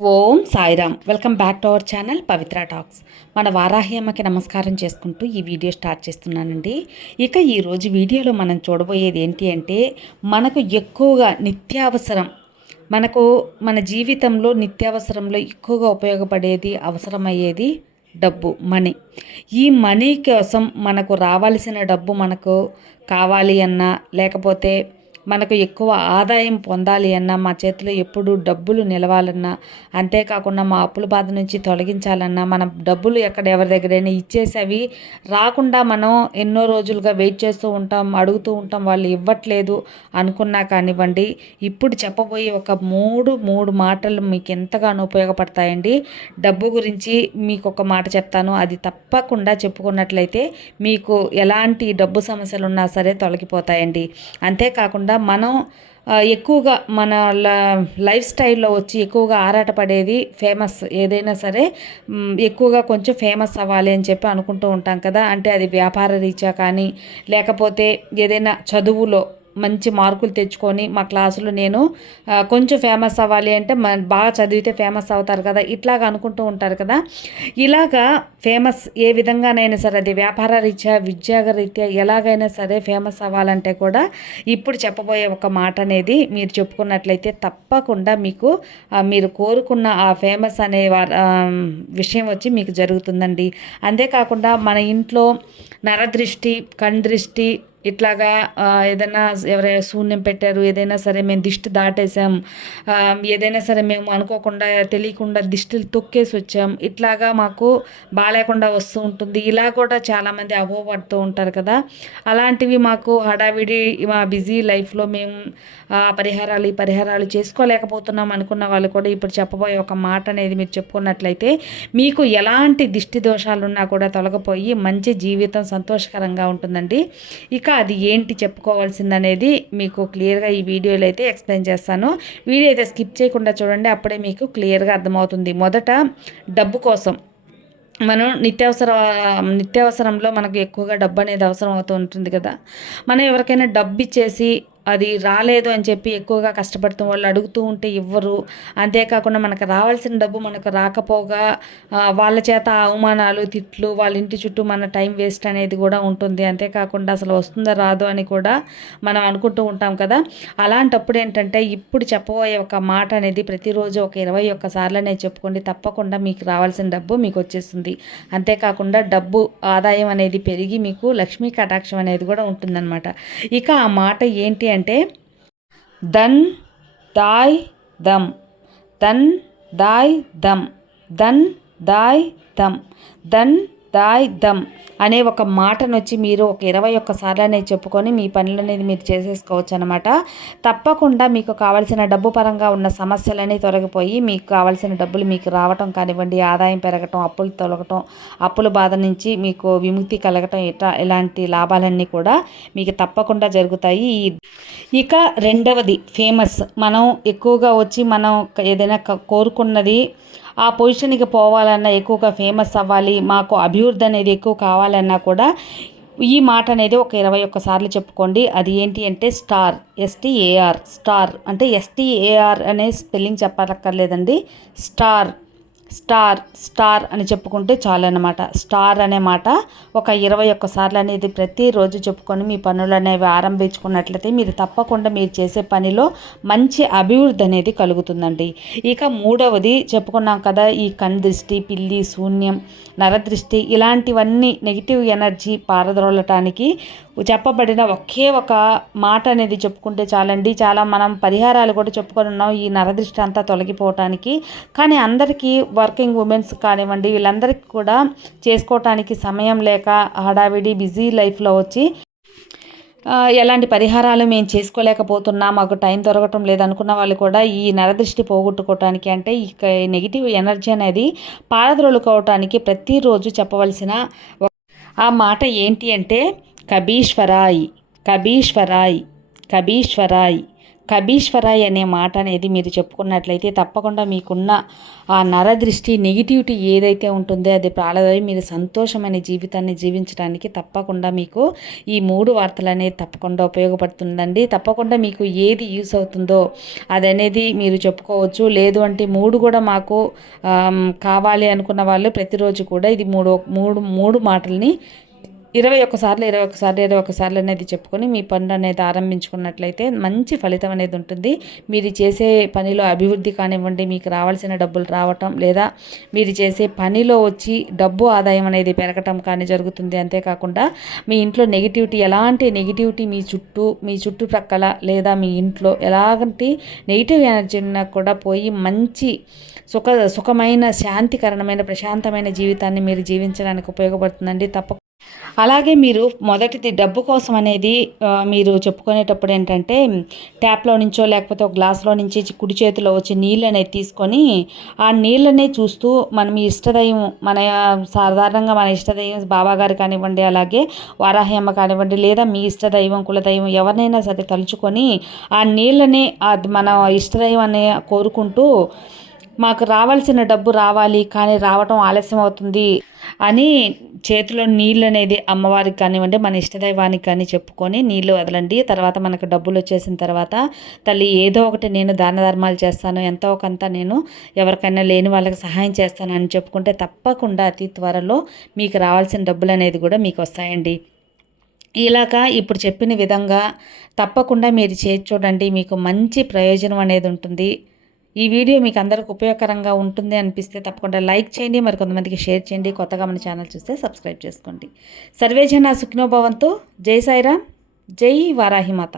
Om Sairam. Welcome back to our channel Pavitra talks. మన వారాహి అమ్మకి నమస్కారం చేసుకుంటూ ఈ వీడియో స్టార్ట్ చేస్తున్నానండి. ఇక ఈరోజు వీడియోలో మనం చూడబోయేది ఏంటి అంటే మనకు ఎక్కువగా నిత్యావసరం మనకు మన జీవితంలో నిత్యావసరంలో ఎక్కువగా ఉపయోగపడేది అవసరమయ్యేది డబ్బు మనీ. ఈ మనీ కోసం మనకు రావాల్సిన డబ్బు మనకు కావాలి అన్నా లేకపోతే మనకు ఎక్కువ ఆదాయం పొందాలి అన్నా మా చేతిలో ఎప్పుడు డబ్బులు నిలవాలన్నా అంతేకాకుండా మా అప్పుల బాధ నుంచి తొలగించాలన్నా మనం డబ్బులు ఎక్కడ ఎవరి దగ్గరైనా ఇచ్చేసి అవి రాకుండా మనం ఎన్నో రోజులుగా వెయిట్ చేస్తూ ఉంటాం అడుగుతూ ఉంటాం వాళ్ళు ఇవ్వట్లేదు అనుకున్నా కానివ్వండి. ఇప్పుడు చెప్పబోయే ఒక మూడు మూడు మాటలు మీకు ఎంతగానో ఉపయోగపడతాయండి. డబ్బు గురించి మీకు ఒక మాట చెప్తాను. అది తప్పకుండా చెప్పుకున్నట్లయితే మీకు ఎలాంటి డబ్బు సమస్యలు ఉన్నా సరే తొలగిపోతాయండి. అంతేకాకుండా మనం ఎక్కువగా మన లైఫ్ స్టైల్లో వచ్చి ఎక్కువగా ఆరాటపడేది ఫేమస్ ఏదైనా సరే ఎక్కువగా కొంచెం ఫేమస్ అవ్వాలి అని చెప్పి అనుకుంటూ ఉంటాం కదా. అంటే అది వ్యాపార రీత్యా కానీ లేకపోతే ఏదైనా చదువులో మంచి మార్కులు తెచ్చుకొని మా క్లాసులో నేను కొంచెం ఫేమస్ అవ్వాలి అంటే బాగా చదివితే ఫేమస్ అవుతారు కదా ఇట్లాగా అనుకుంటూ ఉంటారు కదా. ఇలాగా ఫేమస్ ఏ విధంగానైనా సరే అది వ్యాపార రీత్యా విద్యాగ రీత్యా ఎలాగైనా సరే ఫేమస్ అవ్వాలంటే కూడా ఇప్పుడు చెప్పబోయే ఒక మాట అనేది మీరు చెప్పుకున్నట్లయితే తప్పకుండా మీకు మీరు కోరుకున్న ఆ ఫేమస్ అనే విషయం వచ్చి మీకు జరుగుతుందండి. అంతేకాకుండా మన ఇంట్లో నరదృష్టి దృష్టి ఇట్లాగా ఏదైనా ఎవరైనా శూన్యం పెట్టారు ఏదైనా సరే మేము దిష్టి దాటేసాం ఏదైనా సరే మేము అనుకోకుండా తెలియకుండా దిష్టిలు తొక్కేసి వచ్చాం. ఇట్లాగా మాకు బాగాలేకుండా వస్తూ ఉంటుంది. ఇలా కూడా చాలామంది అవ్వబడుతూ ఉంటారు కదా. అలాంటివి మాకు హడావిడి మా బిజీ లైఫ్లో మేము పరిహారాలు ఈ పరిహారాలు చేసుకోలేకపోతున్నాం అనుకున్న వాళ్ళు కూడా ఇప్పుడు చెప్పబోయే ఒక మాట అనేది మీరు చెప్పుకున్నట్లయితే మీకు ఎలాంటి దిష్టి దోషాలున్నా కూడా తొలగిపోయి మంచి జీవితం సంతోషకరంగా ఉంటుందండి. ఇక ఇంకా అది ఏంటి చెప్పుకోవాల్సిందనేది మీకు క్లియర్గా ఈ వీడియోలో అయితే ఎక్స్ప్లెయిన్ చేస్తాను. వీడియో అయితే స్కిప్ చేయకుండా చూడండి అప్పుడే మీకు క్లియర్గా అర్థమవుతుంది. మొదట డబ్బు కోసం. మనం నిత్యావసర నిత్యావసరంలో మనకు ఎక్కువగా డబ్బు అనేది అవసరం అవుతూ ఉంటుంది కదా. మనం ఎవరికైనా డబ్బు ఇచ్చేసి అది రాలేదు అని చెప్పి ఎక్కువగా కష్టపడుతూ వాళ్ళు అడుగుతూ ఉంటే ఇవ్వరు. అంతేకాకుండా మనకు రావాల్సిన డబ్బు మనకు రాకపోగా వాళ్ళ చేత అవమానాలు తిట్లు వాళ్ళ ఇంటి చుట్టూ మన టైం వేస్ట్ అనేది కూడా ఉంటుంది. అంతేకాకుండా అసలు వస్తుందా రాదు అని కూడా మనం అనుకుంటూ ఉంటాం కదా. అలాంటప్పుడు ఏంటంటే ఇప్పుడు చెప్పబోయే ఒక మాట అనేది ప్రతిరోజు ఒక ఇరవై ఒక్క సార్లనే చెప్పుకోండి. తప్పకుండా మీకు రావాల్సిన డబ్బు మీకు వచ్చేస్తుంది. అంతేకాకుండా డబ్బు ఆదాయం అనేది పెరిగి మీకు లక్ష్మీ కటాక్షం అనేది కూడా ఉంటుందన్నమాట. ఇక ఆ మాట ఏంటి అంటే దన్ దాయ్ దమ్. దన్ దాయ్ దమ్. దన్ దాయ్ దమ్. దన్ దాయ్ దమ్ అనే ఒక మాటను వచ్చి మీరు ఒక ఇరవై ఒక్కసార్లు అనేది చెప్పుకొని మీ పనులు అనేది మీరు చేసేసుకోవచ్చు అనమాట తప్పకుండా మీకు కావాల్సిన డబ్బు పరంగా ఉన్న సమస్యలన్నీ తొలగిపోయి మీకు కావాల్సిన డబ్బులు మీకు రావటం కానివ్వండి ఆదాయం పెరగటం అప్పులు తొలగటం అప్పుల బాధ నుంచి మీకు విముక్తి కలగటం ఇట్లా ఇలాంటి లాభాలన్నీ కూడా మీకు తప్పకుండా జరుగుతాయి. ఇక రెండవది ఫేమస్. మనం ఎక్కువగా వచ్చి మనం ఏదైనా కోరుకున్నది ఆ పొజిషన్కి పోవాలన్నా ఎక్కువగా ఫేమస్ అవ్వాలి మాకు అభివృద్ధి అనేది ఎక్కువ కావాలన్నా కూడా ఈ మాట అనేది ఒక ఇరవై ఒక్కసార్లు చెప్పుకోండి. అది ఏంటి అంటే స్టార్ ఎస్టీఏఆర్ స్టార్ అంటే ఎస్టీఏఆర్ అనే స్పెల్లింగ్ చెప్పక్కర్లేదండి. స్టార్ స్టార్ స్టార్ అని చెప్పుకుంటే చాలన్నమాట. స్టార్ అనే మాట ఒక ఇరవై ఒక్కసార్లు అనేది ప్రతిరోజు చెప్పుకొని మీ పనులు అనేవి ఆరంభించుకున్నట్లయితే మీరు తప్పకుండా మీరు చేసే పనిలో మంచి అభివృద్ధి అనేది కలుగుతుందండి. ఇక మూడవది చెప్పుకున్నాం కదా ఈ కన్ దృష్టి పిల్లి శూన్యం నరదృష్టి ఇలాంటివన్నీ నెగిటివ్ ఎనర్జీ పారద్రోలటానికి చెప్పబడిన ఒకే ఒక మాట అనేది చెప్పుకుంటే చాలండి. చాలా మనం పరిహారాలు కూడా చెప్పుకొని ఉన్నాం ఈ నరదృష్టి అంతా తొలగిపోవటానికి. కానీ అందరికీ వర్కింగ్ ఉమెన్స్ కానివ్వండి వీళ్ళందరికీ కూడా చేసుకోవటానికి సమయం లేక హడావిడి బిజీ లైఫ్లో వచ్చి ఎలాంటి పరిహారాలు మేము చేసుకోలేకపోతున్నా మాకు టైం దొరకటం లేదనుకున్న వాళ్ళు కూడా ఈ నరదృష్టి పోగొట్టుకోవటానికి అంటే ఈ నెగిటివ్ ఎనర్జీ అనేది పారద్రోలుకోవటానికి ప్రతిరోజు చెప్పవలసిన ఆ మాట ఏంటి అంటే కబీశ్వరాయ్ కబీశ్వరాయ్ కబీశ్వరాయ్ కబీశ్వరాయ్ అనే మాట అనేది మీరు చెప్పుకున్నట్లయితే తప్పకుండా మీకున్న ఆ నరదృష్టి నెగిటివిటీ ఏదైతే ఉంటుందో అది ప్రాలదై మీరు సంతోషమైన జీవితాన్ని జీవించడానికి తప్పకుండా మీకు ఈ మూడు వార్తలు అనేది తప్పకుండా ఉపయోగపడుతుందండి. తప్పకుండా మీకు ఏది యూస్ అవుతుందో అదనేది మీరు చెప్పుకోవచ్చు. లేదు అంటే మూడు కూడా మాకు కావాలి అనుకున్న వాళ్ళు ప్రతిరోజు కూడా ఇది మూడు మూడు మూడు మాటల్ని ఇరవై ఒక్కసార్లు ఇరవై ఒక్కసార్లు ఇరవై ఒక్కసార్లు అనేది చెప్పుకొని మీ పనులు అనేది ఆరంభించుకున్నట్లయితే మంచి ఫలితం అనేది ఉంటుంది. మీరు చేసే పనిలో అభివృద్ధి కానివ్వండి మీకు రావాల్సిన డబ్బులు రావటం లేదా మీరు చేసే పనిలో వచ్చి డబ్బు ఆదాయం అనేది పెరగటం కానీ జరుగుతుంది. అంతేకాకుండా మీ ఇంట్లో నెగిటివిటీ ఎలాంటి నెగిటివిటీ మీ చుట్టూ మీ చుట్టుప్రక్కల లేదా మీ ఇంట్లో ఎలాంటి నెగిటివ్ ఎనర్జీ కూడా పోయి మంచి సుఖ సుఖమైన శాంతికరణమైన ప్రశాంతమైన జీవితాన్ని మీరు జీవించడానికి ఉపయోగపడుతుందండి. తప్పకుండా అలాగే మీరు మొదటిది డబ్బు కోసం అనేది మీరు చెప్పుకునేటప్పుడు ఏంటంటే ట్యాప్లో నుంచో లేకపోతే ఒక గ్లాస్లో నుంచి కుడి చేతిలో వచ్చి నీళ్ళు అనేది తీసుకొని ఆ నీళ్ళనే చూస్తూ మనం మీ ఇష్టదైవం మన సాధారణంగా మన ఇష్టదైవం బాబాగారు కానివ్వండి అలాగే వారాహ్యమ్మ కానివ్వండి లేదా మీ ఇష్టదైవం కులదైవం ఎవరినైనా సరే తలుచుకొని ఆ నీళ్ళని మన ఇష్టదైవం అనే కోరుకుంటూ మాకు రావాల్సిన డబ్బు రావాలి కానీ రావటం ఆలస్యం అవుతుంది అని చేతిలో నీళ్ళు అనేది అమ్మవారికి కానివ్వండి మన ఇష్టదైవానికి కానీ చెప్పుకొని నీళ్ళు వదలండి. తర్వాత మనకు డబ్బులు వచ్చేసిన తర్వాత తల్లి ఏదో ఒకటి నేను దాన ధర్మాలు చేస్తాను ఎంతో కొంత నేను ఎవరికైనా లేని వాళ్ళకి సహాయం చేస్తాను అని చెప్పుకుంటే తప్పకుండా అతి త్వరలో మీకు రావాల్సిన డబ్బులు అనేది కూడా మీకు వస్తాయండి. ఇలాగా ఇప్పుడు చెప్పిన విధంగా తప్పకుండా మీరు చేసి చూడండి మీకు మంచి ప్రయోజనం అనేది ఉంటుంది. ఈ వీడియో మీకు అందరికి ఉపయోగకరంగా ఉంటుంది అనిపిస్తే తప్పకుండా లైక్ చేయండి మరి కొంతమందికి షేర్ చేయండి. కొత్తగా మన ఛానల్ చూస్తే సబ్స్క్రైబ్ చేసుకోండి. సర్వేజన సుఖినోభవంతో జై సాయిరామ్ జై వారాహిమాత